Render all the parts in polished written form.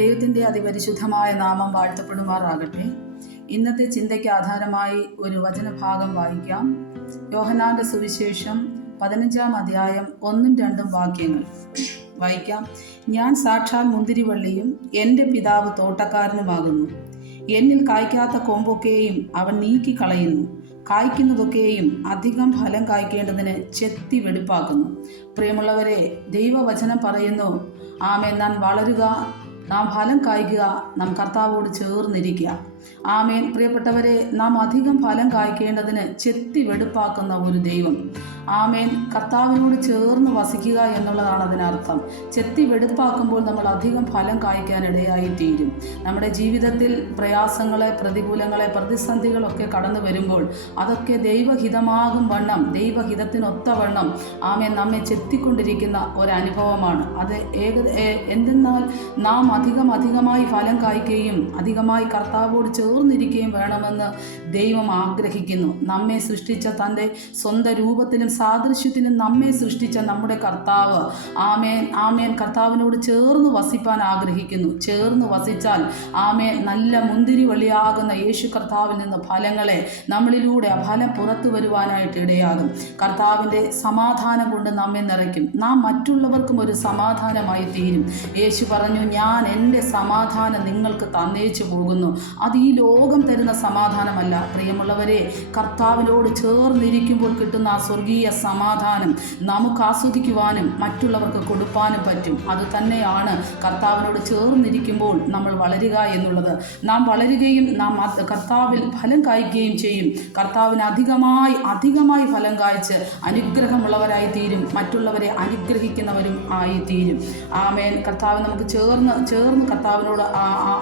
ദൈവത്തിൻ്റെ അതിപരിശുദ്ധമായ നാമം വാഴ്ത്തപ്പെടുമാറാകട്ടെ. ഇന്നത്തെ ചിന്തയ്ക്ക് ആധാരമായി ഒരു വചനഭാഗം വായിക്കാം. യോഹന്നാന്റെ സുവിശേഷം 15-ാം അധ്യായം 1-2 വാക്യങ്ങൾ വായിക്കാം. ഞാൻ സാക്ഷാൽ മുന്തിരിവള്ളിയും എൻ്റെ പിതാവ് തോട്ടക്കാരനുമാകുന്നു. എന്നിൽ കായ്ക്കാത്ത കൊമ്പൊക്കെയും അവൻ നീക്കിക്കളയുന്നു, കായ്ക്കുന്നതൊക്കെയും അധികം ഫലം കായ്ക്കേണ്ടതിന് ചെത്തി വെടിപ്പാക്കുന്നു. പ്രിയമുള്ളവരെ, ദൈവവചനം പറയുന്നു, ആമേൻ, നാം വളരുക, നാം ഫലം കായ്ക്കുക, നാം കർത്താവോട് ചേർന്നിരിക്കുക. ആമേൻ. പ്രിയപ്പെട്ടവരെ, നാം അധികം ഫലം കായ്ക്കേണ്ടതിന് ചെത്തി വെടുപ്പാക്കുന്ന ഒരു ദൈവം. ആമേൻ. കർത്താവിനോട് ചേർന്ന് വസിക്കുക എന്നുള്ളതാണ് അതിനർത്ഥം. ചെത്തി വെടുപ്പാക്കുമ്പോൾ നമ്മൾ അധികം ഫലം കായ്ക്കാനിടയായി തീരും. നമ്മുടെ ജീവിതത്തിൽ പ്രയാസങ്ങളെ, പ്രതികൂലങ്ങളെ, പ്രതിസന്ധികളൊക്കെ കടന്നു വരുമ്പോൾ അതൊക്കെ ദൈവഹിതമാകും വണ്ണം, ദൈവഹിതത്തിനൊത്തവണ്ണം ആമേൻ നമ്മെ ചെത്തിക്കൊണ്ടിരിക്കുന്ന ഒരനുഭവമാണ് അത്. എന്തെന്നാൽ നാം അധികമായി ഫലം കായ്ക്കുകയും അധികമായി കർത്താവോട് ചേർന്നിരിക്കുകയും വേണമെന്ന് ദൈവം ആഗ്രഹിക്കുന്നു. നമ്മെ സൃഷ്ടിച്ച തൻ്റെ സ്വന്തം രൂപത്തിലും സാദൃശ്യത്തിനും നമ്മെ സൃഷ്ടിച്ച നമ്മുടെ കർത്താവ് ആമേൻ കർത്താവിനോട് ചേർന്ന് വസിപ്പാൻ ആഗ്രഹിക്കുന്നു. ചേർന്ന് വസിച്ചാൽ ആമേൻ നല്ല മുന്തിരി വള്ളിയാകുന്ന യേശു കർത്താവിൽ നിന്ന് ഫലങ്ങളെ നമ്മളിലൂടെ ഫലം പുറത്തു വരുവാനായിട്ട് ഇടയാകും. കർത്താവിൻ്റെ സമാധാനം കൊണ്ട് നമ്മെ നിറയ്ക്കും. നാം മറ്റുള്ളവർക്കും ഒരു സമാധാനമായി തീരും. യേശു പറഞ്ഞു, ഞാൻ എൻ്റെ സമാധാനം നിങ്ങൾക്ക് തന്നേച്ചു പോകുന്നു. അത് ഈ ലോകം തരുന്ന സമാധാനമല്ല. പ്രിയമുള്ളവരെ, കർത്താവിനോട് ചേർന്നിരിക്കുമ്പോൾ കിട്ടുന്ന ആ സ്വർഗീയ സമാധാനം നമുക്ക് ആസ്വദിക്കുവാനും മറ്റുള്ളവർക്ക് കൊടുപ്പാനും പറ്റും. അത് തന്നെയാണ് കർത്താവിനോട് ചേർന്നിരിക്കുമ്പോൾ നമ്മൾ വളരുക എന്നുള്ളത്. നാം വളരുകയും നാം കർത്താവിൽ ഫലം കായ്ക്കുകയും ചെയ്യും. കർത്താവിന് അധികമായി ഫലം കായ്ച്ച് അനുഗ്രഹമുള്ളവരായി തീരും, മറ്റുള്ളവരെ അനുഗ്രഹിക്കുന്നവരും ആയിത്തീരും. ആമേൻ. കർത്താവ് നമുക്ക് ചേർന്ന് കർത്താവിനോട്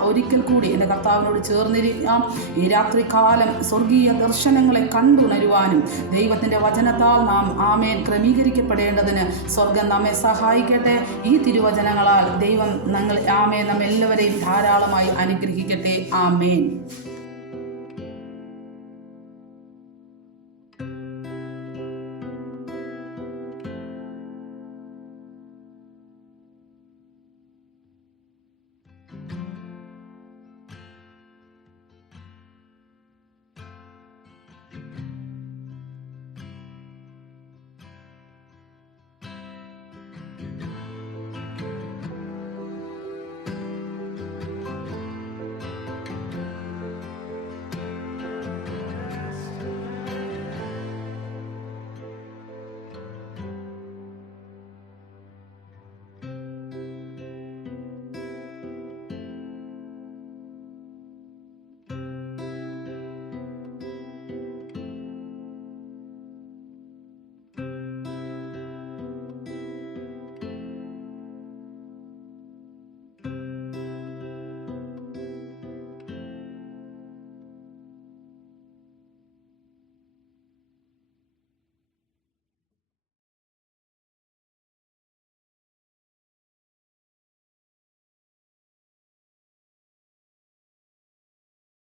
ഒരിക്കൽ കൂടി എൻ്റെ കർത്താവിനോട് ചേർന്നിരിക്കാം. ഈ രാത്രികാലം സ്വർഗീയ ദർശനങ്ങളെ കണ്ടുണരുവാനും ദൈവത്തിൻ്റെ വചനത്താൽ നാം ആമേൻ ക്രമീകരിക്കപ്പെടേണ്ടതിന് സ്വർഗം നമ്മെ സഹായിക്കട്ടെ. ഈ തിരുവചനങ്ങളാൽ ദൈവം നമ്മെല്ലാവരെയും ധാരാളമായി അനുഗ്രഹിക്കട്ടെ. ആമേൻ.